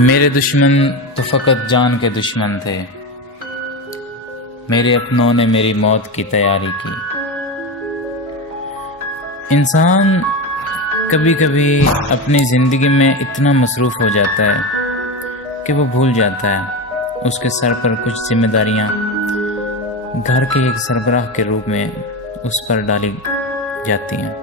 मेरे दुश्मन तो फ़कत जान के दुश्मन थे। मेरे अपनों ने मेरी मौत की तैयारी की। इंसान कभी कभी अपनी ज़िंदगी में इतना मसरूफ़ हो जाता है कि वो भूल जाता है उसके सर पर कुछ जिम्मेदारियां घर के एक सरबराह के रूप में उस पर डाली जाती हैं।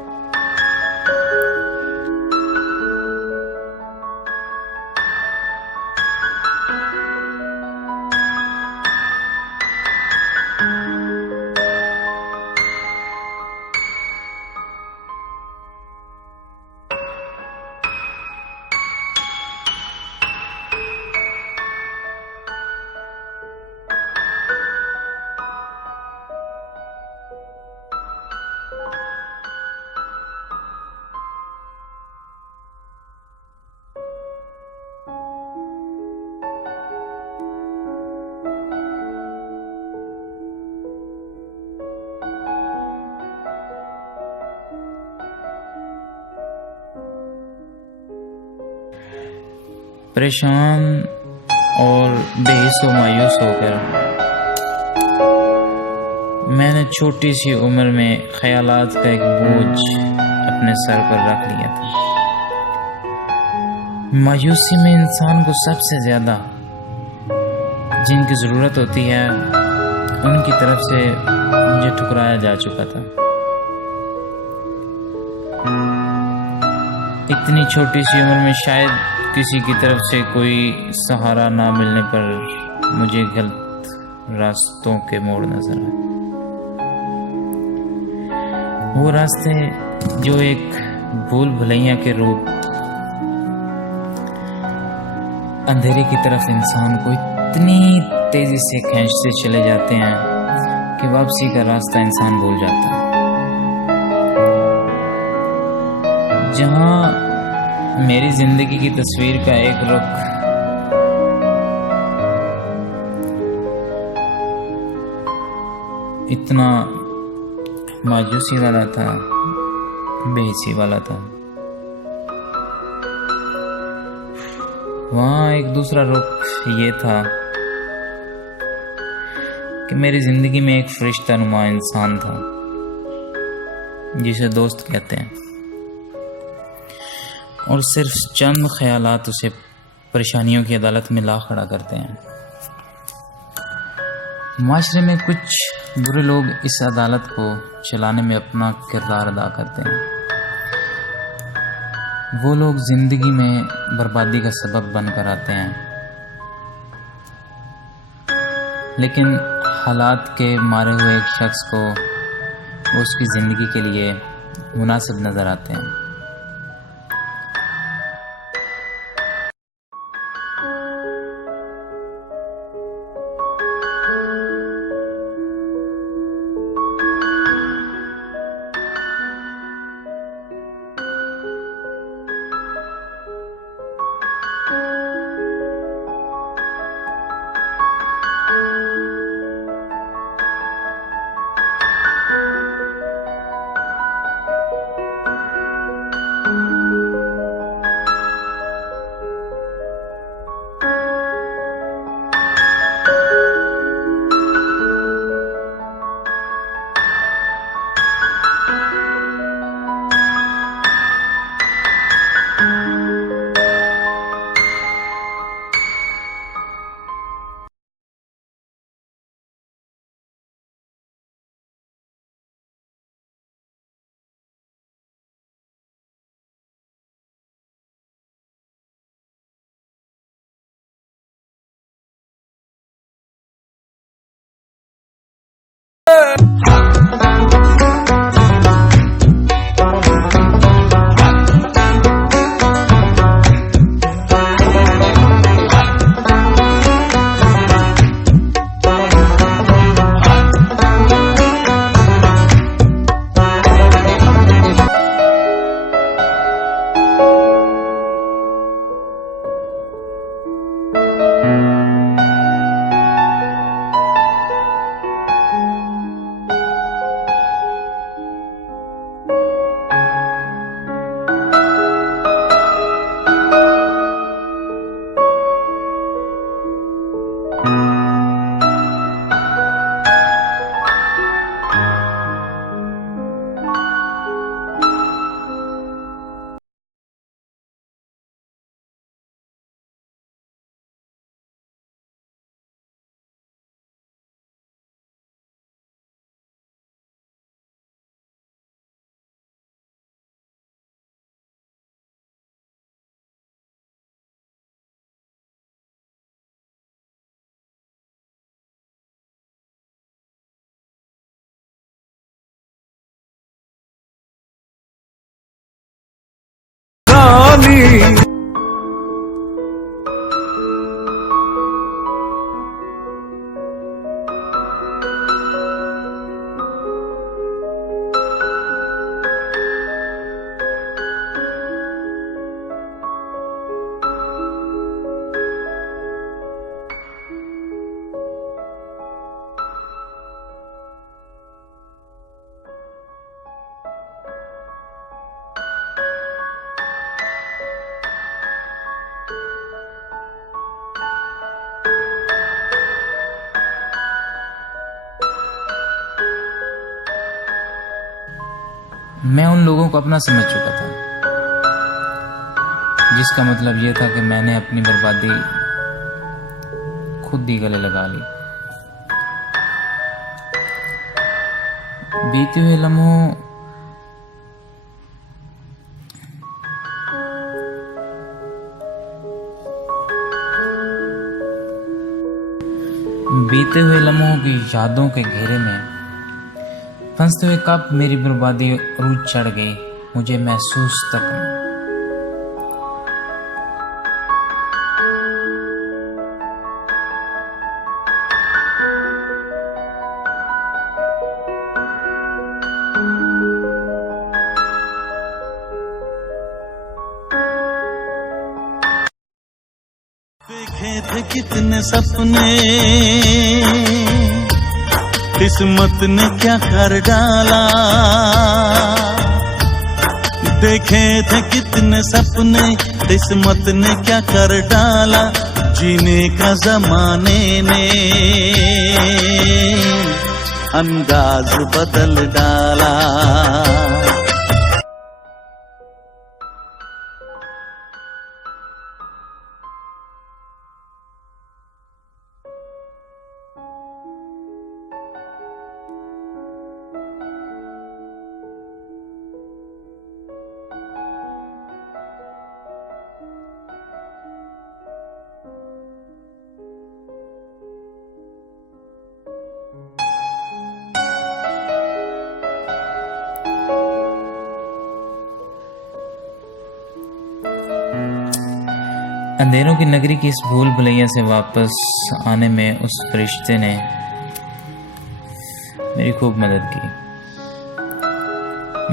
परेशान और बेहिस व मायूस होकर मैंने छोटी सी उम्र में ख्यालात का एक बोझ अपने सर पर रख लिया था। मायूसी में इंसान को सबसे ज़्यादा जिनकी ज़रूरत होती है उनकी तरफ से मुझे ठुकराया जा चुका था। इतनी छोटी सी उम्र में शायद किसी की तरफ से कोई सहारा ना मिलने पर मुझे गलत रास्तों के मोड़ नजर आए। वो रास्ते जो एक भूल भुलैया के रूप अंधेरे की तरफ इंसान को इतनी तेजी से खींचते चले जाते हैं कि वापसी का रास्ता इंसान भूल जाता है। जहां मेरी जिंदगी की तस्वीर का एक रुख इतना मायूसी वाला था, बेहिसी वाला था, वहाँ एक दूसरा रुख ये था कि मेरी जिंदगी में एक फरिश्ता नुमा इंसान था जिसे दोस्त कहते हैं, और सिर्फ चंद ख्यालात उसे परेशानियों की अदालत में ला खड़ा करते हैं। माशरे में कुछ बुरे लोग इस अदालत को चलाने में अपना किरदार अदा करते हैं। वो लोग जिंदगी में बर्बादी का सबब बनकर आते हैं, लेकिन हालात के मारे हुए एक शख्स को वो उसकी ज़िंदगी के लिए मुनासिब नज़र आते हैं। मैं उन लोगों को अपना समझ चुका था, जिसका मतलब ये था कि मैंने अपनी बर्बादी खुद ही गले लगा ली। बीते हुए लम्हों की यादों के घेरे में फंसते हुए कब मेरी बर्बादी रूह चढ़ गई, मुझे महसूस तक नहीं। देखे थे कितने सपने, किस्मत ने क्या कर डाला। देखे थे कितने सपने, किस्मत ने क्या कर डाला। जीने का जमाने ने अंदाज बदल डाला। अंधेरों की नगरी की इस भूल भुलैया से वापस आने में उस फरिश्ते ने मेरी खूब मदद की।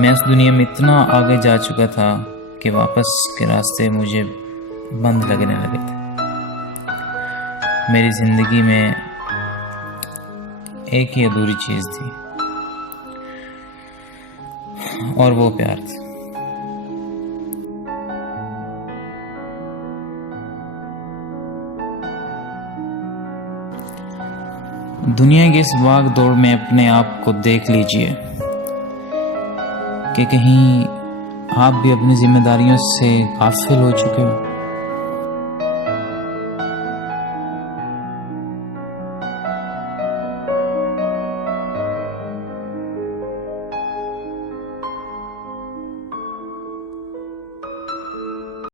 मैं उस दुनिया में इतना आगे जा चुका था कि वापस के रास्ते मुझे बंद लगने लगे थे। मेरी जिंदगी में एक ही अधूरी चीज थी और वो प्यार था। दुनिया की इस भाग दौड़ में अपने आप को देख लीजिए कि कहीं आप भी अपनी जिम्मेदारियों से गाफिल हो चुके हो।